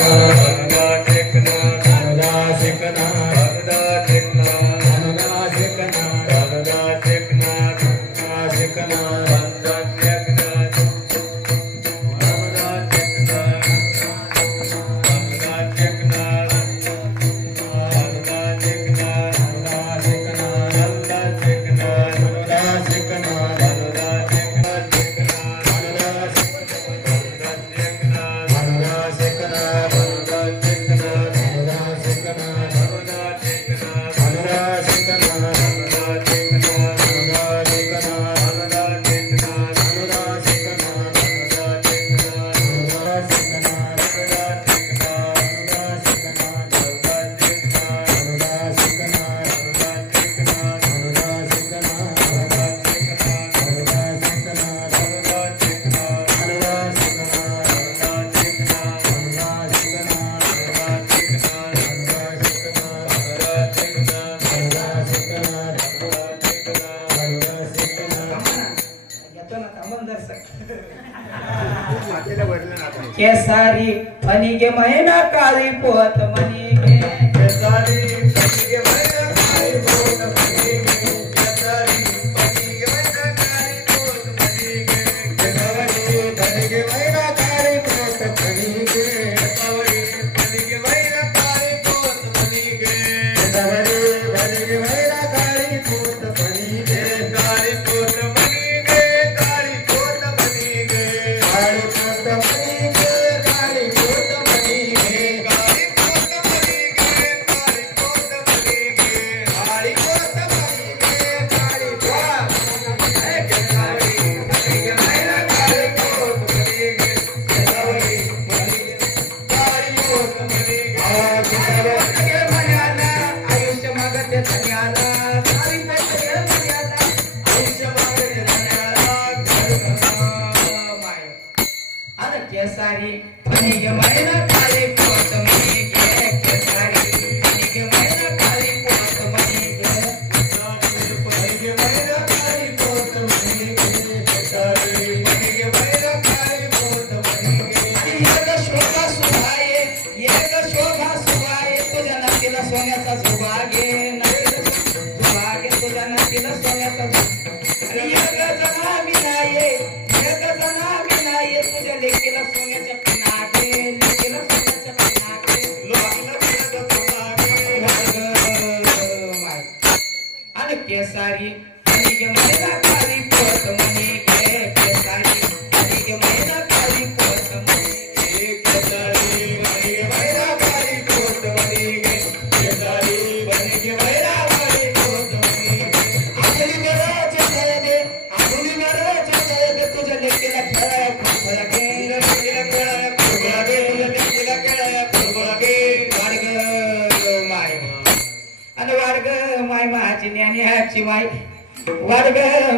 Uh... Khesari फनिगे महिना काळी पोत मनिगे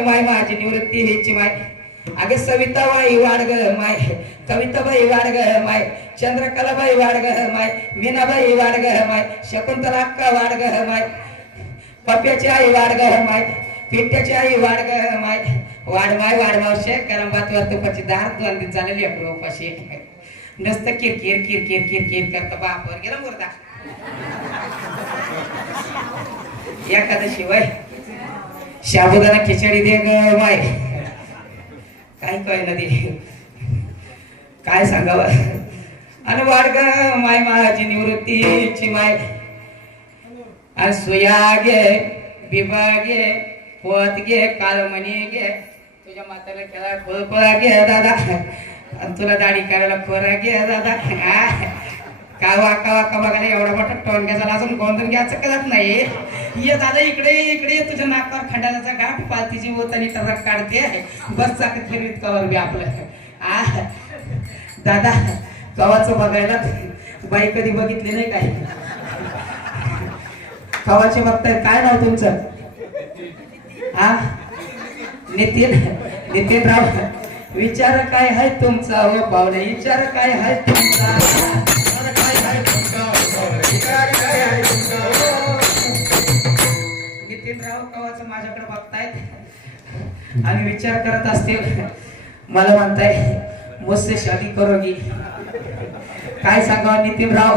माय माझी निवृत्ती ह्याची माय अगे सविताबाई वाडग माय कविताबाई वाडग माय चंद्रकलाबाई वाडग माय मीनाबाई वाडग माय शकुंतला अक्का वाडग माय पप्प्याची आई वाडग माय पिट्याची आई वाडग माय. वाड माय वाड मावशे करंबात वरती तुपाची दार दोन दिन झालेली उपाशी नुसतं किरकिर किरकिर किरकिर करता बापवर गेला मुर्दा. एखादं शिवाय. शाबुदाना खिचडी दे ग माय काय कळलं ते? काय सांगावं? आणि वाढ ग माय माझी निवृत्तीची माय. आणि सुया घे बिबा घे पोत घे कालमणी घे तुझ्या माताला खेळा खोळपळा घे दादा. आणि तुला दाढी करायला खोरा घे दादा. काय वाका वाका बघायला एवढा मोठा टोनक्या झाला अजून गोंधळ घ्यायचं कळत नाही. ये दादा इकडे इकडे तुझ्या नाकावर खंडाचा गाठ पालतीची ओतानी तसा काढते बस चाकत फिरवीत कवर बी आपलं. आ दादा कवाचं बघायला बाई कधी बघितली नाही काय कवाचे बघताय काय नाव तुमचं? हा नितीन नितीन राव विचार काय आहे तुमचा? हो पाहुणे विचार काय आहे तुमचा? नितीनराव कवाच माझ्याकडे बघतायत? आणि विचार करत असतील. मला म्हणताय मस्त शादी करोगी काय सांगावं नितीनराव?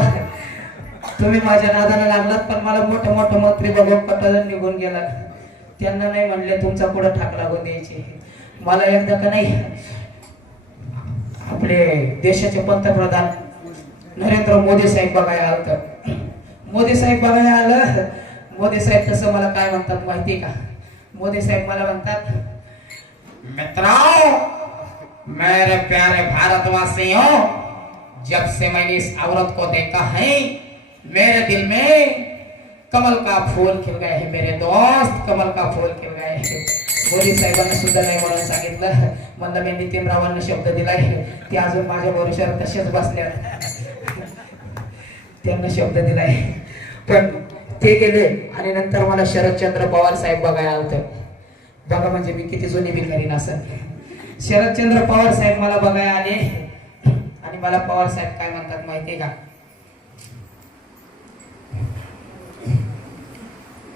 तुम्ही माझ्या नादाला लागलात पण मला मोठं मोठं मंत्री बघून पटाला निघून गेला त्यांना नाही म्हणले तुमचा पुढे ठाक लागून द्यायची. मला एकदा का नाही आपले देशाचे पंतप्रधान नरेंद्र मोदी साहेब बघायला आलं मोदी साहेब बघायला आलं मोदी साहेब तसं मला काय म्हणतात माहिती का? मोदी साहेब म्हणतात मित्रों मेरे प्यारे भारतवासियों जब से मैंने इस औरत को देखा है, मेरे दिल में कमल का फूल खिल गए है, मेरे दोस्त कमल का फूल खिल गए है। मोदी साहेबांना सुद्धा नाही म्हणून सांगितलं. म्हणलं, मी नितीन रावांना शब्द दिलाय. ते अजून माझ्या भरोश्यावर तसेच बसल्या शब्द दिलाय. पण ते गेले आणि नंतर मला शरदचंद्र पवार साहेब बघायला होतं बघा म्हणजे मी किती जुनी भिकारी नसत शरदचंद्र पवार साहेब मला बघायला आले. आणि मला पवार साहेब काय म्हणतात माहितीये का?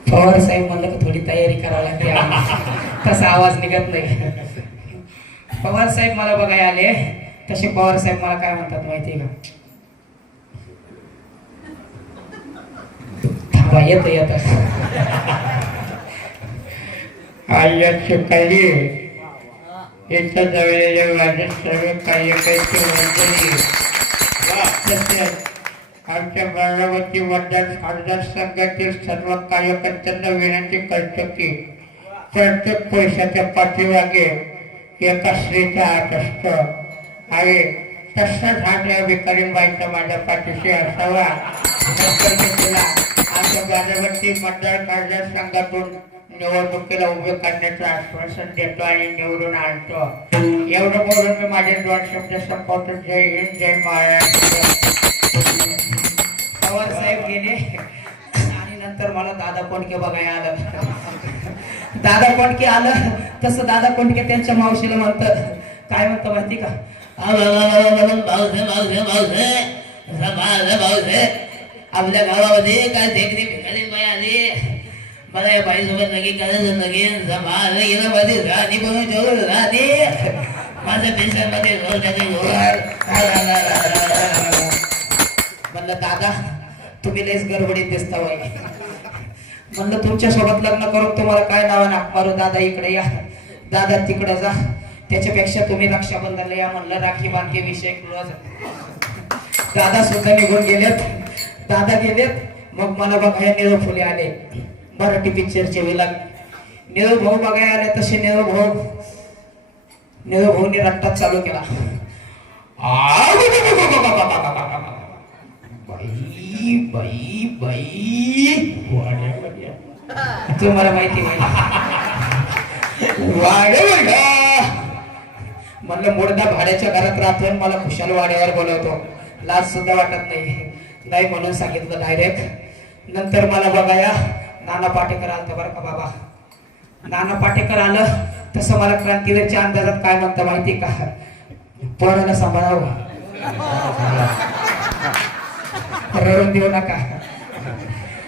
पवार साहेब म्हणलं की थोडी तयारी करावी लागते. तसा आवाज निघत नाही. पवार साहेब मला बघायला आले. तसे पवार साहेब मला काय म्हणतात माहितीये का? थांबा येत येत आल्याची काही इथं जवळलेले माझे सर्व कार्यकर्ते मंडळी तसेच आमच्या बारामती मतदार संघातील सर्व कार्यकर्त्यांना विनंती करतो की प्रत्येक पैशाच्या पाठीमागे एका स्त्रीचा हात असतो आणि तसाच हात या भिकारीबाईचा माझ्या पाठीशी असावा तिला आमच्या जागेवरती मतदार मतदारसंघातून निवडणुकीला उभे करण्याचं आश्वासन देतो आणि निवडून आणतो एवढं बोलून मी माझे दोन शब्द संपवतो जय हिंद जय महाराष्ट्र पवार साहेब गेले आणि नंतर मला दादा कोंडके बघायला आलं दादा कोंडके आलं तसं दादा कोंडके त्यांच्या मावशीला म्हणत काय म्हणतं माहिती का भाऊसे भाऊसे भाऊसे भाऊसे भाऊसे आपल्या गावामध्ये काय देखणे भिकारी बाई आली मला या बाईसोबत लगीन करायचं लगीन समाज गेलं पाहिजे राणी बनून जेवढं राणी माझ्या पेशंटमध्ये म्हणलं दादा तुम्ही लयच गडबडीत दिसता बाई. म्हणलं तुमच्यासोबत लग्न करून तुम्हाला काय नाव नाक मारू दादा इकडे या. दादा तिकडं जा. त्याच्यापेक्षा तुम्ही रक्षाबंधनला या म्हणलं राखी बांधके विषय दादा सुद्धा निघून गेलेत. दादा गेलेत. मग मला बघायला निळ फुले आले. मराठी पिक्चरचे विलग. निरव भाऊ बघायला आले तसे निरव भाऊ. निळ भाऊने रट्टात चालू केला. बाई बाई बाई. तुम्हाला माहिती माहिती वाड्यावर म्हणलं मुडदा भाड्याच्या घरात राहतो मला खुशाल वाड्यावर बोलवतो. लाज सुद्धा वाटत नाही. नाही म्हणून सांगितलं डायरेक्ट नंतर मला बघाया नाना पाटेकर आलं बरं का बाबा. नाना पाटेकर आलं तसं मला क्रांतीवीरच्या अंदाजात काय म्हणतं माहिती का? पोराला सांभाळावं. रडून देऊ नका.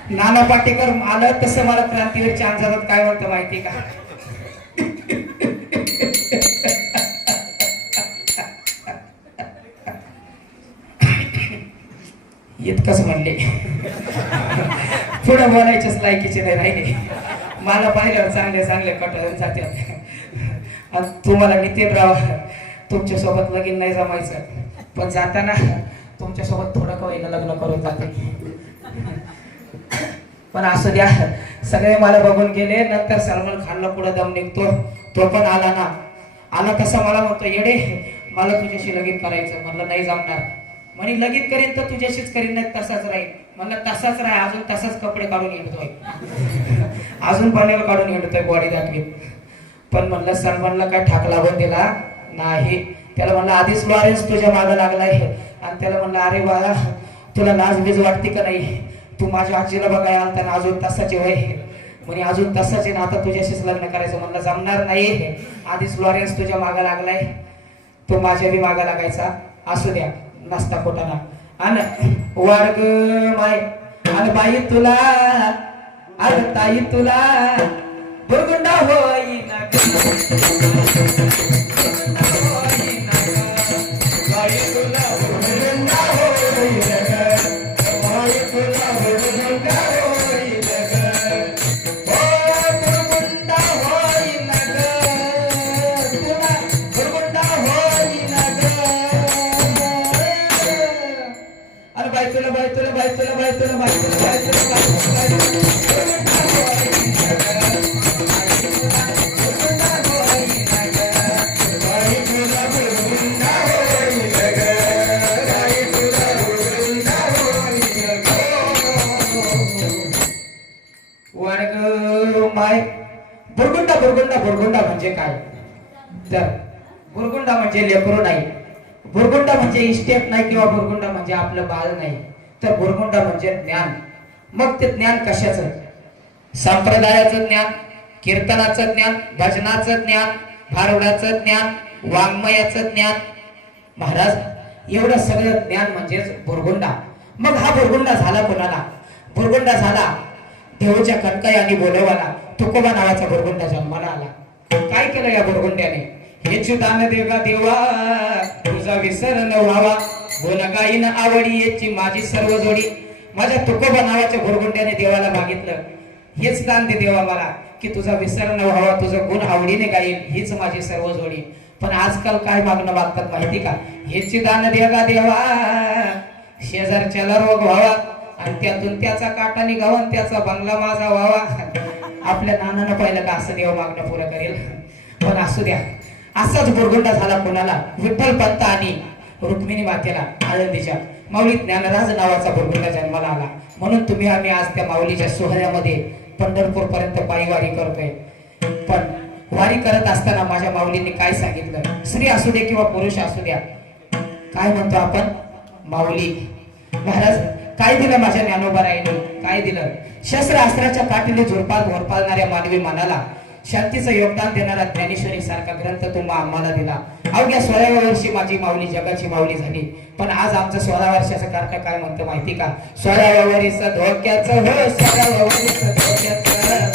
नाना पाटेकर आलं तसं मला क्रांतीवीरच्या अंदाजात काय म्हणतं माहिती का? इतकंच म्हणले. पुढे बोलायच्याच लायकीचे नाही राहिले. मला पाहिलं चांगले चांगले कटन जात्यात आणि तुम्हाला नितीन राव तुमच्यासोबत लगीन नाही जमायचं. पण जाताना तुमच्यासोबत थोडं कवाईनं लग्न करून जाते. पण असू द्या सगळे मला बघून गेले नंतर सलमान खानला पुढे दम निघतो. तो पण आला ना. आला तसा मला म्हणतो येडे मला तुझ्याशी लगीन करायचं म्हणलं नाही जमणार. म्हणे लगेच करीन तर तुझ्याशीच करीन नाही तसाच राहील म्हणलं तसाच राही अजून तसाच कपडे काढून येतोय अजून पाण्याला काढून येतोय बॉडी दाखवी पण म्हणलं सलमानला काय ठाक लागून दिला? नाही. त्याला म्हणलं आधीच लॉरेन्स तुझ्या मागं लागलाय. आणि त्याला म्हणलं अरे बाळा तुला लाज बीज वाटते का नाही? तू माझ्या आजीला बघायला आलता ना अजून तसाचे वय म्हणे अजून तसाचे ना आता तुझ्याशीच लग्न करायचं. म्हणलं जमणार नाही आधीच लॉरेन्स तुझ्या मागं लागलाय. तो माझ्या बी मागा लागायचा. असू द्या. नसता खोटाना आणि वाढ ग माय. आणि बाई तुला. आज ताई तुला. दुर्गुंडा होईना. बुरगुंडा बुरगुंडा म्हणजे काय? तर बुरगुंडा म्हणजे लेकरू नाही. बुरगुंडा म्हणजे इस्टेप नाही किंवा बुरगुंडा म्हणजे आपलं बाल नाही. तर बुरगुंडा म्हणजे ज्ञान. मग ते ज्ञान कशाचं? संप्रदायाचं ज्ञान कीर्तनाचं ज्ञान भजनाचं ज्ञान भारुडाचं ज्ञान वाङ्मयाचं ज्ञान. महाराज एवढं सगळं ज्ञान म्हणजेच बुरगुंडा मग हा बुरगुंडा झाला कोणाला? बुरगुंडा झाला देऊच्या आणि बोलवाला तुकोबा नावाचा बुरगुंडा जन्माला आला. काय केलं या बुरगुंड्याने? हेची दान देवा देवा तुझा विसर न व्हावा. बोला आवडी याची माझी सर्व जोडी. माझ्या तुकोबा नावाच्या बुरगुंड्याने देवाला मागितलं. हेच दान दे देवा मला की तुझा विसर न व्हावा तुझं गुण आवडीने गाईल हीच माझी सर्व जोडी. पण आजकाल काय मागणं मागतात माहिती का? हेच दान देवा देवा शेजारच्याला रोग व्हावा. आणि त्यातून त्याचा काटा निघावा आणि त्याचा बंगला माझा व्हावा. आपल्या नानानं पाहिलं का असं देव मागणं पुरं करेल? पण असू द्या. असाच बुरगुंडा झाला कोणाला? विठ्ठल पंत आणि रुक्मिणी मातेला आळंदीच्या माऊली ज्ञानराज नावाचा बुरगुंडा जन्माला आला. म्हणून तुम्ही आम्ही आज त्या माऊलीच्या सोहळ्यामध्ये पंढरपूर पर्यंत पायी वारी करतोय. पण वारी करत असताना माझ्या माऊलींनी काय सांगितलं? स्त्री असू दे किंवा पुरुष असू द्या. काय म्हणतो आपण? माऊली. महाराज काय दिलं माझ्या ज्ञानोबा राहिलो काय दिलं? शस्त्रास्त्राच्या पाठीने काठीने झोरपाल घोरपालणाऱ्या मानवी मनाला शांतीचं योगदान देणारा ज्ञानेश्वरी सारखा ग्रंथ तुम्हा आम्हाला दिला. अवघ्या सोळाव्या वर्षी माझी माऊली जगाची माऊली झाली. पण आज आमचं सोळा वर्षाचं कार्ट काय म्हणतो माहिती का? सोळाव्या वरीस धोक्याचं हो सोळाव्या वरीस धोक्याचं,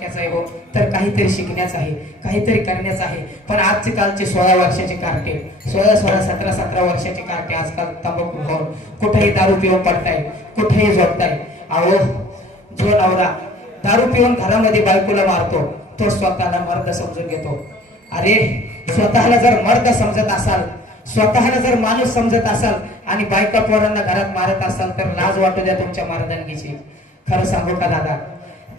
धोक्याचं आहे आहे हो. तर काहीतरी शिकण्याचं आहे काहीतरी करण्याचं आहे. पण आजचे कालचे सोळा वर्षाचे कार्टे सोळा सोळा सतरा सतरा वर्षाचे कार्टे आजकाल तंबाखू खाऊन कुठेही दारू पिऊन पडताय कुठेही झोपताय. अहो जो नवरा दारू पिऊन घरामध्ये बायकोला मारतो तो स्वतःला मर्द समजून घेतो. अरे स्वतःला जर मर्द समजत असाल स्वतःला जर माणूस समजत असाल आणि बायका पोरांना घरात मारत असाल तर लाज वाटू द्या तुमच्या मर्दानगीची खरं सांगू का दादा?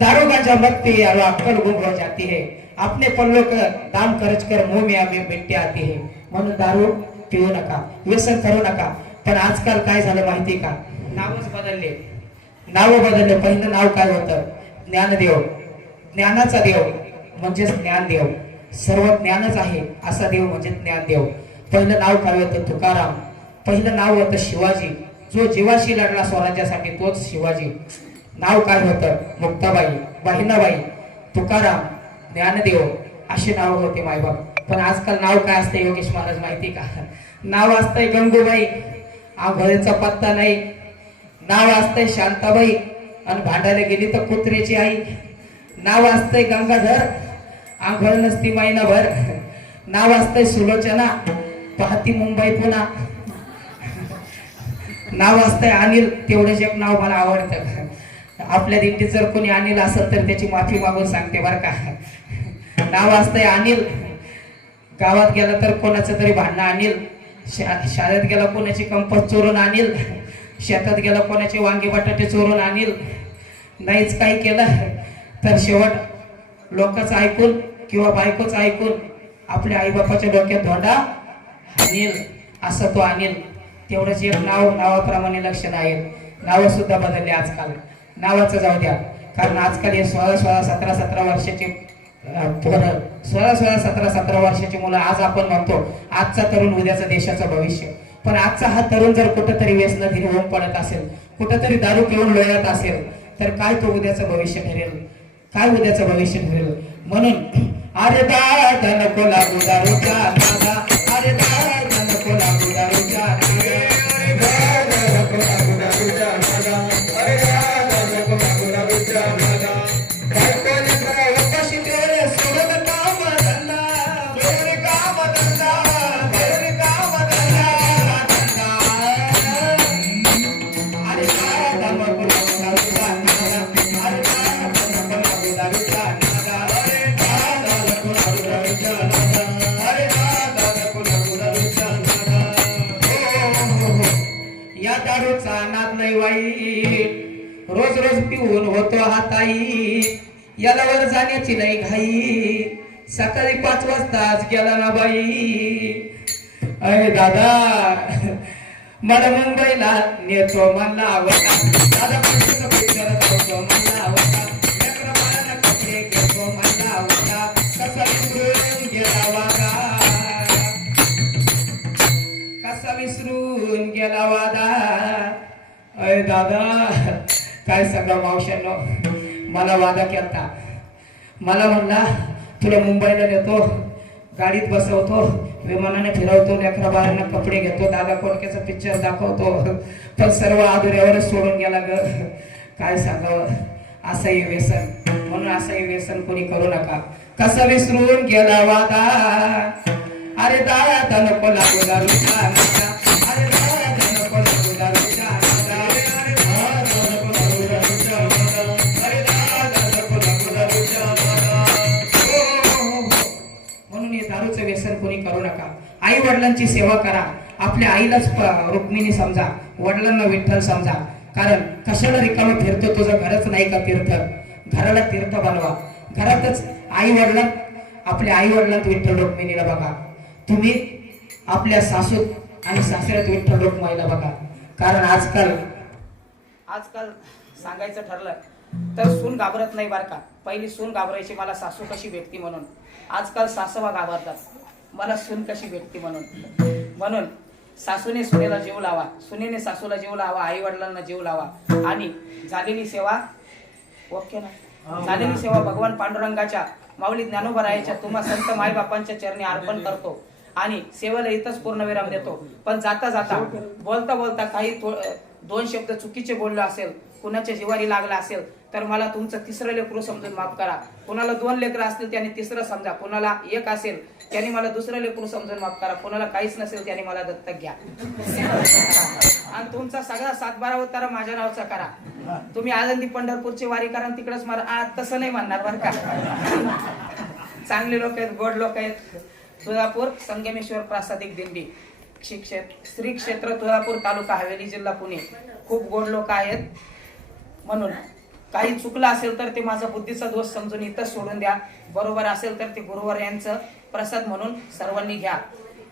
दारू जब लगती है और अक्कल गुम हो जाती है। अपने पल्लों का दाम खर्च कर मुंह में अभी मिट्टी आती है। म्हणून दारू पिऊ नका व्यसन करू नका। पण आजकाल काय झालं माहिती का? नावच बदलले। नाव बदलले पहिलं नाव काय होतं? ज्ञानदेव। ज्ञानाचा देव म्हणजेच ज्ञानदेव। सर्व ज्ञानच आहे असा देव म्हणजे ज्ञानदेव। पहिलं नाव काय होतं? तुकाराम। पहिलं नाव होतं शिवाजी। जो जीवाशी लढला स्वराज्यासाठी तोच शिवाजी। नाव काय होतं? मुक्ताबाई बहिणाबाई तुकाराम ज्ञानदेव असे नाव होते मायबाप. पण आजकाल नाव काय असतं योगेश महाराज माहिती का? नाव असतंय गंगूबाई. आंघोळीचा पत्ता नाही. नाव असतंय शांताबाई. आणि भांडायला गेली तर कुत्र्याची आई. नाव असतंय गंगाधर. आंघोळ नसती महिनाभर. नाव असतंय सुलोचना. पाहती मुंबई पुन्हा नाव असतंय अनिल. तेवढंच एक नाव मला आवडतं. आपल्या दिंडीत जर कोणी अनिल असेल तर त्याची माफी मागून सांगते बरं का. नाव असतंय अनिल. गावात गेला तर कोणाचं तरी भांडणं अनिल. शा शाळेत गेला कोणाची कंपस चोरून आणील शेतात गेला कोणाचे वांगे बटाटे चोरून आणील नाहीच काही केलं. तर शेवट लोकच ऐकून किंवा बायकोच ऐकून आपल्या आईबापाच्या डोक्यात धोंडा अनिल असं तो अनिल. तेवढंच एक नाव नावाप्रमाणे लक्ष आहेत. नावं सुद्धा बदलले आजकाल. नावाचं जाऊ द्या. कारण आजकाल हे सोळा सोळा सतरा सतरा वर्षाचे पोरं सोळा सोळा सतरा सतरा वर्षाची मुलं आज आपण म्हणतो आजचा तरुण उद्याचं देशाचं भविष्य. पण आजचा हा तरुण जर कुठंतरी व्यसनाधीन होऊन पडत असेल कुठंतरी दारू पिऊन लोळत असेल तर काय तो उद्याचं भविष्य ठरेल? काय उद्याचं भविष्य ठरेल? म्हणून अरे दादा नको लागू दारूचा अरे दादा रोज रोज पिऊन होतो हाताई याला वर जाण्याची नाही घाई. सकाळी पाच वाजताच गेला ना बाई. अरे दादा मला मुंबईला नेतो मला आवडता दादा मला कपडे घेतो मला कसा विसरून गेला कसा विसरून गेला वादा. अरे दादा काय सांगा मावशांनो मला वादा केला मला म्हणला तुला मुंबईला नेतो गाडीत बसवतो विमानाने फिरवतो लेकरा बाळांना कपडे घेतो दादा कोणक्याचा पिक्चर दाखवतो. पण सर्व आदुऱ्यावरच सोडून गेला ग. काय सांगावं? असंही व्यसन. म्हणून असंही व्यसन कोणी करू नका. कसं विसरून गेला वादा? अरे दादा नको लागू दारूचा सेवा करा. आपल्या आईलाच रुक्मिणी समजा वडिलांना विठ्ठल समजा. कारण कशाला रिकामा फिरतो तुझं घरच नाही का तीर्थ? घराला तीर्थ बनवा. घरातच आई वडिलां आपल्या आई वडिलांत विठ्ठल रुक्मिणीला बघा. तुम्ही आपल्या सासूत आणि सासऱ्यात विठ्ठल रुक्माईला बघा. कारण आजकाल आजकाल सांगायचं ठरलं तर सून घाबरत नाही बरं का. पहिली सून घाबरायची मला सासू कशी व्यक्ती म्हणून. आजकाल सासवा घाबरतात. मला सून कशी भेटती म्हणून. म्हणून सासूने सुनेला जीव लावा. सुनेने सासूला जीव लावा आई वडिलांना जीव लावा. आणि झालेली सेवा ओके ना? झालेली सेवा भगवान पांडुरंगाच्या माऊली ज्ञानोबरायाच्या तुम्हा संत माईबापांच्या चरणी अर्पण करतो. आणि सेवेला इथंच पूर्णविराम देतो. पण जाता जाता बोलता बोलता काही दोन शब्द चुकीचे बोललो असेल कुणाच्या जिवारी लागला असेल तर मला तुमचं तिसरं लेकरू समजून माफ करा. कुणाला दोन लेकरं असतील त्याने तिसरं समजा. कुणाला एक असेल त्याने मला दुसरं लेकरू समजून माफ करा. कुणाला काहीच नसेल त्याने मला दत्तक घ्या. आणि तुमचा सगळा सातबारा उतारा माझ्या नावचा करा. तुम्ही आनंदी पंढरपूरची वारी करा तिकडेच मारा. तसं नाही म्हणणार बरं का. चांगले लोक आहेत गोड लोक आहेत. तुळजापूर संगमेश्वर प्रासादिक दिंडी. श्री क्षेत्र श्री क्षेत्र तुळजापूर तालुका हवेली जिल्हा पुणे. खूप गोड लोक आहेत. म्हणून काही चुकलं असेल तर ते माझा बुद्धीचा दोष समजून इथं सोडून द्या. बरोबर असेल तर ते गुरुवार यांचं प्रसाद म्हणून सर्वांनी घ्या.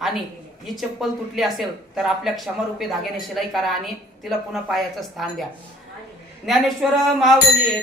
आणि ही चप्पल तुटली असेल तर आपल्या क्षमारूपी धाग्याने शिलाई करा आणि तिला पुन्हा पायाचं स्थान द्या. ज्ञानेश्वर माऊली.